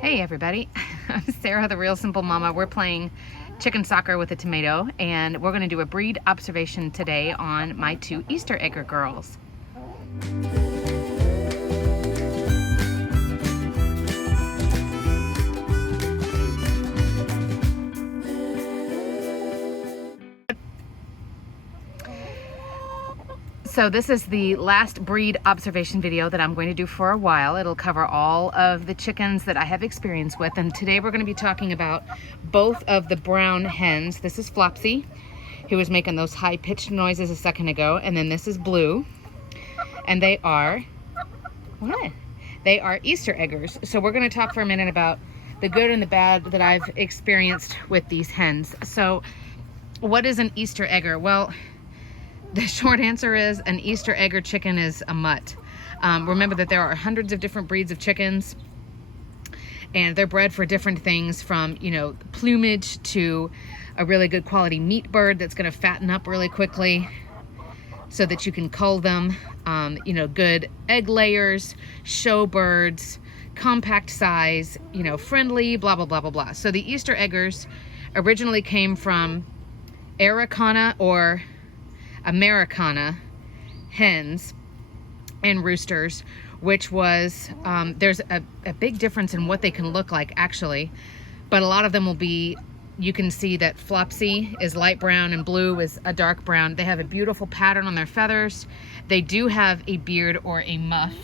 Hey everybody, I'm Sarah, the Real Simple Mama. We're playing chicken soccer with a tomato, and we're going to do a breed observation today on my two Easter egger girls. So this is the last breed observation video that I'm going to do for a while. It'll cover all of the chickens that I have experience with, and today we're going to be talking about both of the brown hens. This is Flopsy, who was making those high-pitched noises a second ago, and then this is Blue, and they are, what? They are Easter eggers. So we're going to talk for a minute about the good and the bad that I've experienced with these hens. So what is an Easter egger? Well, the short answer is an Easter egger chicken is a mutt. Remember that there are hundreds of different breeds of chickens, and they're bred for different things, from, you know, plumage to a really good quality meat bird that's going to fatten up really quickly so that you can cull them. You know, good egg layers, show birds, compact size, you know, friendly, blah, blah, blah, blah, blah. So the Easter eggers originally came from Araucana or Americana hens and roosters, which was, there's a big difference in what they can look like actually, but a lot of them will be, you can see that Flopsy is light brown and Blue is a dark brown. They have a beautiful pattern on their feathers. They do have a beard or a muff,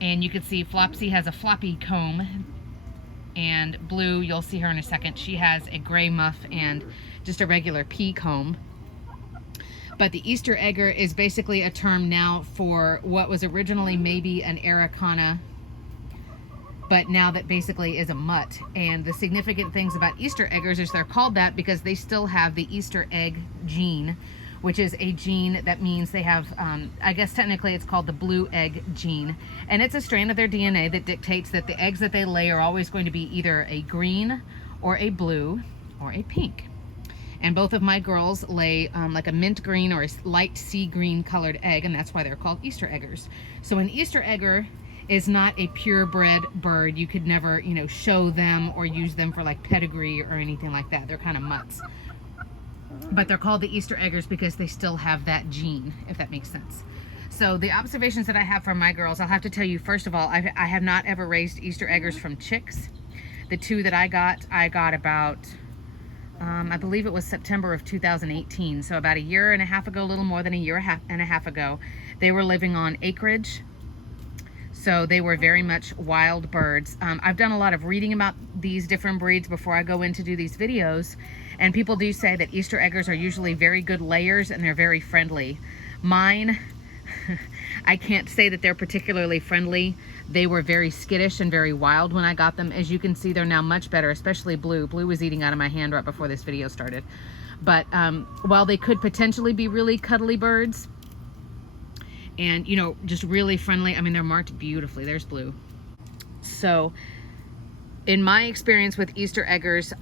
and you can see Flopsy has a floppy comb, and Blue, you'll see her in a second, she has a gray muff and just a regular pea comb. But the Easter egger is basically a term now for what was originally maybe an Araucana, but now that basically is a mutt. And the significant things about Easter eggers is they're called that because they still have the Easter egg gene, which is a gene that means they have, I guess technically it's called the blue egg gene. And it's a strand of their DNA that dictates that the eggs that they lay are always going to be either a green or a blue or a pink. And both of my girls lay like a mint green or a light sea green colored egg, and that's why they're called Easter eggers. So an Easter egger is not a purebred bird. You could never, you know, show them or use them for like pedigree or anything like that. They're kind of mutts. But they're called the Easter eggers because they still have that gene, if that makes sense. So the observations that I have from my girls, I'll have to tell you, first of all, I have not ever raised Easter eggers from chicks. The two that I got about, I believe it was September of 2018, so about a year and a half ago, a little more than a year and a half ago. They were living on acreage, so they were very much wild birds. I've done a lot of reading about these different breeds before I go in to do these videos, and people do say that Easter eggers are usually very good layers and they're very friendly. Mine, I can't say that they're particularly friendly. They were very skittish and very wild when I got them. As you can see, they're now much better, especially Blue. Blue was eating out of my hand right before this video started. But while they could potentially be really cuddly birds and, you know, just really friendly, I mean, they're marked beautifully. There's Blue. So in my experience with Easter eggers,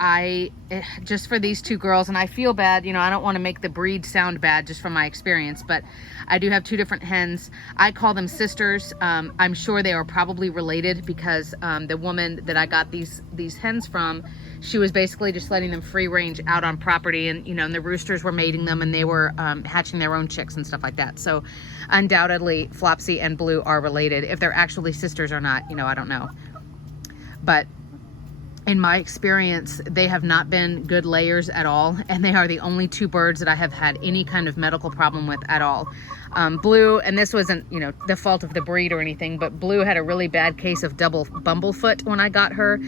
just for these two girls, and I feel bad, you know, I don't want to make the breed sound bad just from my experience, but I do have two different hens. I call them sisters. I'm sure they are probably related because the woman that I got these hens from, she was basically just letting them free range out on property, and, you know, and the roosters were mating them and they were hatching their own chicks and stuff like that. So undoubtedly Flopsy and Blue are related. If they're actually sisters or not, you know, I don't know. But in my experience, they have not been good layers at all, and they are the only two birds that I have had any kind of medical problem with at all. Blue, and this wasn't, you know, the fault of the breed or anything, but Blue had a really bad case of double bumblefoot when I got her.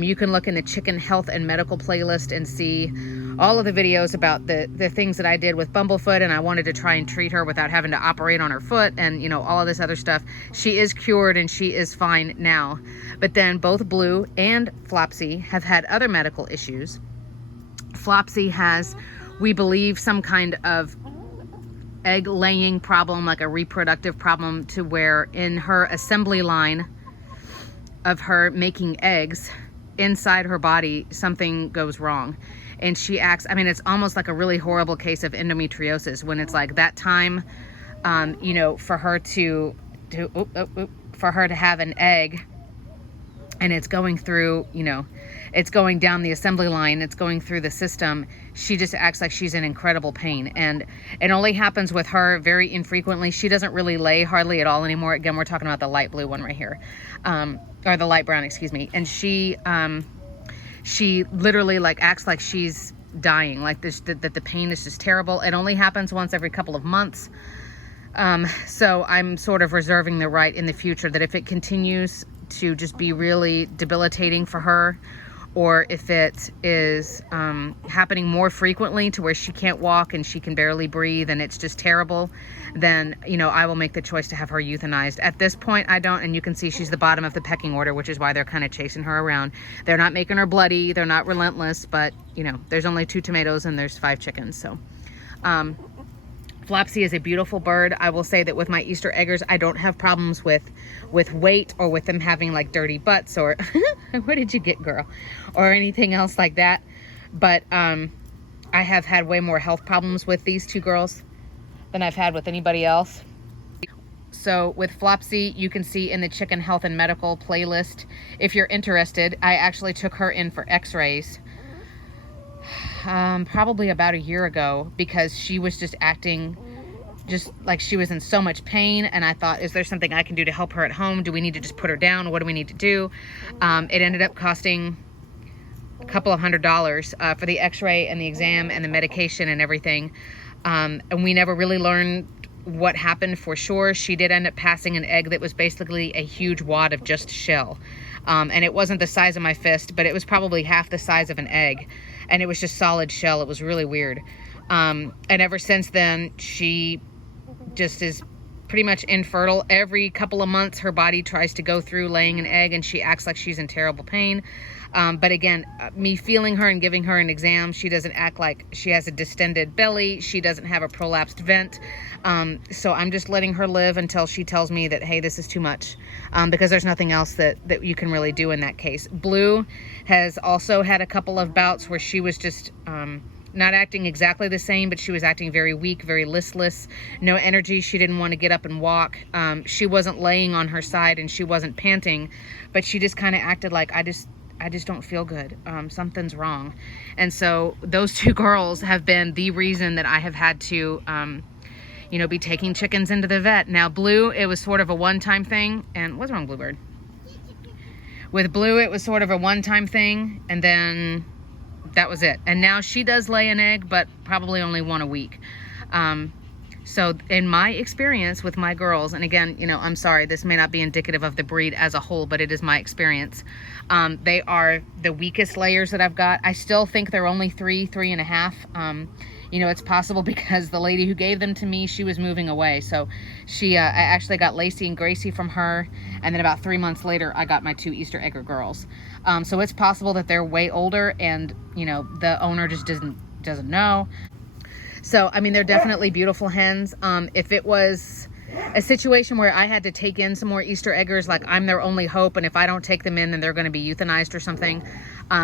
You can look in the chicken health and medical playlist and see all of the videos about the things that I did with bumblefoot, and I wanted to try and treat her without having to operate on her foot and, you know, all of this other stuff. She is cured and she is fine now. But then both Blue and Flopsy have had other medical issues. Flopsy has, we believe, some kind of egg laying problem, like a reproductive problem, to where in her assembly line of her making eggs inside her body, something goes wrong. And she acts, I mean, it's almost like a really horrible case of endometriosis when it's like that time, you know, for her to have an egg and it's going through, it's going down the assembly line, it's going through the system, she just acts like she's in incredible pain. And it only happens with her very infrequently. She doesn't really lay hardly at all anymore. Again, we're talking about the light blue one right here, or the light brown, excuse me. And she literally like acts like she's dying, like this, that the pain is just terrible. It only happens once every couple of months. So I'm sort of reserving the right in the future that if it continues to just be really debilitating for her, or if it is happening more frequently to where she can't walk and she can barely breathe and it's just terrible, then I will make the choice to have her euthanized. At this point I don't, and you can see she's the bottom of the pecking order, which is why they're kind of chasing her around. They're not making her bloody, they're not relentless, but there's only 2 tomatoes and there's 5 chickens. So Flopsy is a beautiful bird. I will say that with my Easter eggers, I don't have problems with weight or with them having like dirty butts or what did you get, girl, or anything else like that. But I have had way more health problems with these 2 girls than I've had with anybody else. So with Flopsy, you can see in the chicken health and medical playlist, if you're interested, I actually took her in for x-rays probably about a year ago, because she was just acting just like she was in so much pain, and I thought, is there something I can do to help her at home? Do we need to just put her down? What do we need to do? It ended up costing a couple of $100 for the x-ray and the exam and the medication and everything, and we never really learned what happened for sure. She did end up passing an egg that was basically a huge wad of just shell, and it wasn't the size of my fist, but it was probably half the size of an egg, and it was just solid shell. It was really weird. And ever since then, she just is pretty much infertile. Every couple of months, her body tries to go through laying an egg, and she acts like she's in terrible pain. But again, me feeling her and giving her an exam, she doesn't act like she has a distended belly. She doesn't have a prolapsed vent. So I'm just letting her live until she tells me that, hey, this is too much, because there's nothing else that you can really do in that case. Blue has also had a couple of bouts where she was just not acting exactly the same, but she was acting very weak, very listless, no energy. She didn't want to get up and walk. She wasn't laying on her side and she wasn't panting, but she just kind of acted like, I just don't feel good. Something's wrong. And so those 2 girls have been the reason that I have had to, be taking chickens into the vet. Now Blue, it was sort of a one-time thing. And what's wrong, Bluebird? With Blue, it was sort of a one-time thing, and then that was it. And now she does lay an egg, but probably only 1 a week. So in my experience with my girls, and again, I'm sorry, this may not be indicative of the breed as a whole, but it is my experience. They are the weakest layers that I've got. I still think they're only 3.5. It's possible because the lady who gave them to me, she was moving away. So I actually got Lacey and Gracie from her. And then about 3 months later, I got my 2 Easter egger girls. So it's possible that they're way older and, the owner just doesn't know. So, I mean, they're definitely beautiful hens. If it was a situation where I had to take in some more Easter eggers, like I'm their only hope, and if I don't take them in, then they're going to be euthanized or something,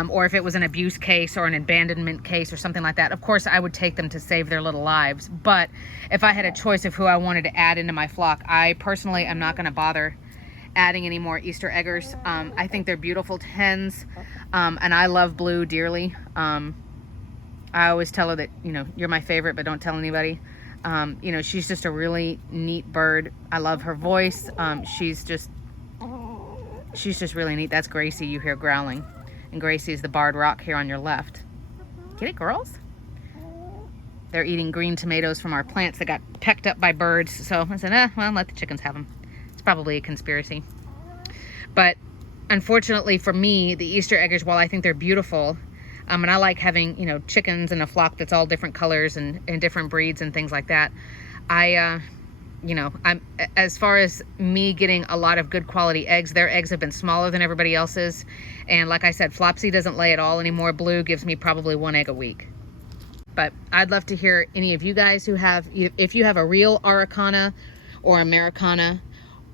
or if it was an abuse case or an abandonment case or something like that, of course I would take them to save their little lives. But if I had a choice of who I wanted to add into my flock, I personally am not going to bother adding any more Easter eggers. I think they're beautiful hens, and I love Blue dearly. I always tell her that, you're my favorite, but don't tell anybody. She's just a really neat bird. I love her voice. She's just really neat. That's Gracie you hear growling. And Gracie is the barred rock here on your left. Get it, girls? They're eating green tomatoes from our plants that got pecked up by birds. So I said, well, let the chickens have them. It's probably a conspiracy. But unfortunately for me, the Easter eggers, while I think they're beautiful, and I like having, chickens in a flock that's all different colors and different breeds and things like that. I'm as far as me getting a lot of good quality eggs, their eggs have been smaller than everybody else's. And like I said, Flopsy doesn't lay at all anymore. Blue gives me probably 1 egg a week. But I'd love to hear any of you guys who have, if you have a real Araucana or Americana,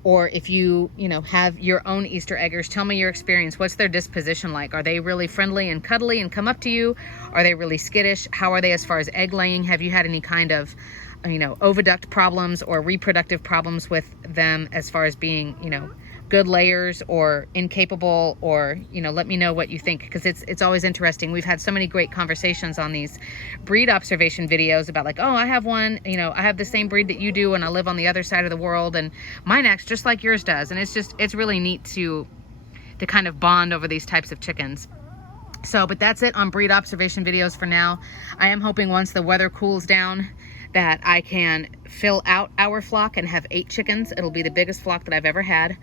or if you have your own Easter eggers, tell me your experience. What's their disposition like? Are they really friendly and cuddly and come up to you? Are they really skittish? How are they as far as egg laying? Have you had any kind of, oviduct problems or reproductive problems with them as far as being, good layers or incapable, or, you know, let me know what you think, because it's always interesting. We've had so many great conversations on these breed observation videos about like, oh, I have one, you know, I have the same breed that you do and I live on the other side of the world and mine acts just like yours does. And it's really neat to kind of bond over these types of chickens. So, but that's it on breed observation videos for now. I am hoping once the weather cools down that I can fill out our flock and have 8 chickens. It'll be the biggest flock that I've ever had.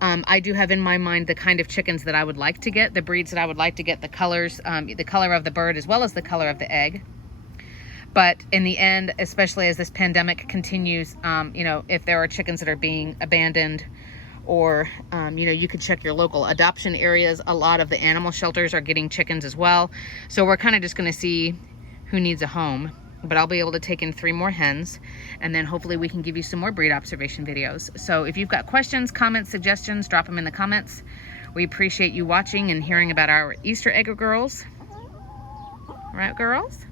I do have in my mind the kind of chickens that I would like to get, the breeds that I would like to get, the colors, the color of the bird as well as the color of the egg. But in the end, especially as this pandemic continues, you know, if there are chickens that are being abandoned, or, you know, you could check your local adoption areas. A lot of the animal shelters are getting chickens as well. So we're kind of just going to see who needs a home. But I'll be able to take in 3 more hens, and then hopefully we can give you some more breed observation videos. So if you've got questions, comments, suggestions, drop them in the comments. We appreciate you watching and hearing about our Easter egg girls. Right, girls?